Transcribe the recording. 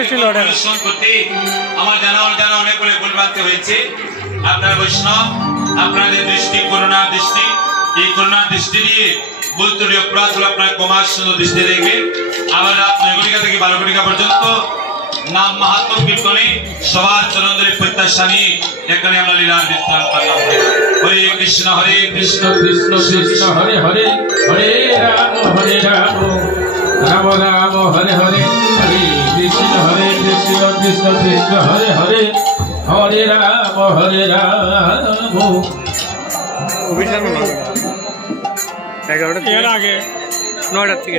অনুসরণ করতে আমার জানা অনেকগুলো ভুল ভ্রান্তি হয়েছে। আপনার বৈষ্ণব আপনাদের দৃষ্টি করুণার দৃষ্টি, এই করুণার দৃষ্টি দিয়ে ভুল ত্রুটি অপরাধগুলো আপনার কমার সুন্দর দৃষ্টি দেখবেন। আবার রাত 9 ঘটিকা থেকে 12 ঘটিকা পর্যন্ত নাম মাহাত্ম কীর্তনে সবার চরণের প্রত্যাশা নিয়ে এখানে আমরা লীলার বিস্তার করলাম। হরে কৃষ্ণ কৃষ্ণ কৃষ্ণ হরে হরে, হরে রাম রাম রাম হরে হরে, হরে কৃষ্ণ কৃষ্ণ কৃষ্ণ হরে হরে, হরে রাম অভিষেক 11টা থেকে 9টা থেকে